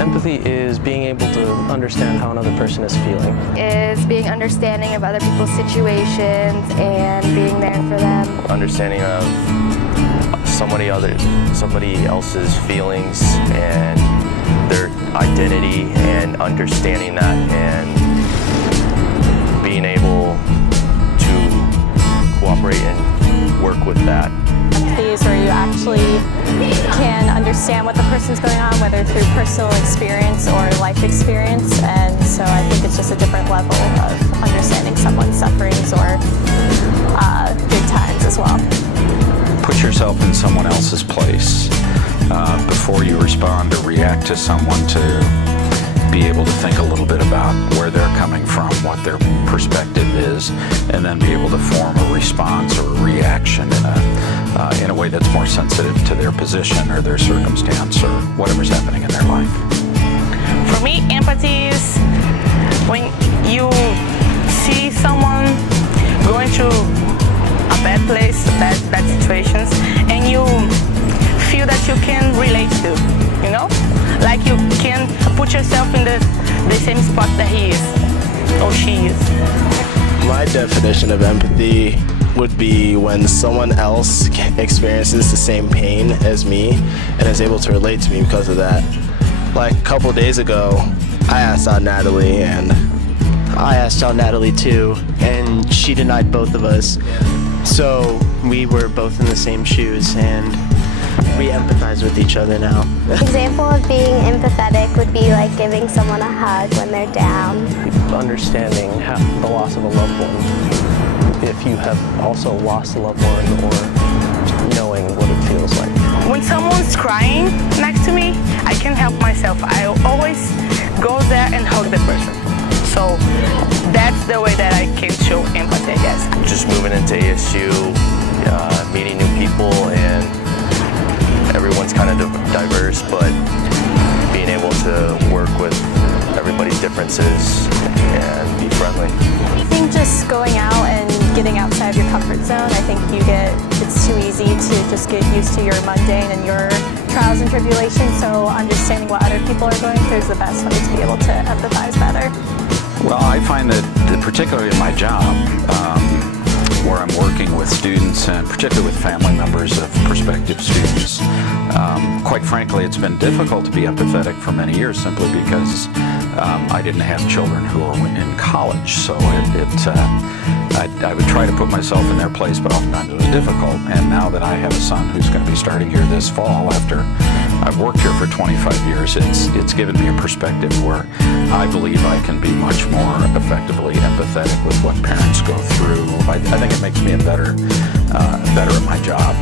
Empathy is being able to understand how another person is feeling. Is being understanding of other people's situations and being there for them. Understanding of somebody else's feelings and their identity, and understanding that and being able to cooperate and work with that. Empathy is where you actually can understand what the person's going on, whether through personal experience or life experience, and so I think it's just a different level of understanding someone's sufferings or good times as well. Put yourself in someone else's place before you respond or react to someone, to be able to think a little bit about where they're coming from, what their perspective is, and then be able to form a response or a reaction in a way that's more sensitive to their position or their circumstance or whatever's happening in their life. For me, empathy is when you see someone going through a bad place, bad situations, and you feel that you can relate to, you know? Like you can put yourself in the same spot that he is, or she is. My definition of empathy would be when someone else experiences the same pain as me and is able to relate to me because of that. Like a couple days ago, I asked out Natalie, and I asked out Natalie too, and she denied both of us. So we were both in the same shoes, and we empathize with each other now. An example of being empathetic would be like giving someone a hug when they're down. Understanding the loss of a loved one. If you have also lost a loved one, or knowing what it feels like. When someone's crying next to me, I can't help myself. I always go there and hug the person. So that's the way that I can show empathy, I guess. Just moving into ASU, meeting new people, and everyone's kind of diverse, but being able to work with everybody's differences and be friendly. I think just going out and getting outside of your comfort zone, I think it's too easy to just get used to your mundane and your trials and tribulations, so understanding what other people are going through is the best way to be able to empathize better. Well, I find that particularly in my job, where I'm working with students and particularly with family members of prospective students, quite frankly, it's been difficult to be empathetic for many years simply because I didn't have children who were in college, so I would try to put myself in their place, but oftentimes it was difficult. And now that I have a son who's going to be starting here this fall, after I've worked here for 25 years, it's given me a perspective where I believe I can be much more effectively empathetic with what parents go through. I think it makes me better at my job.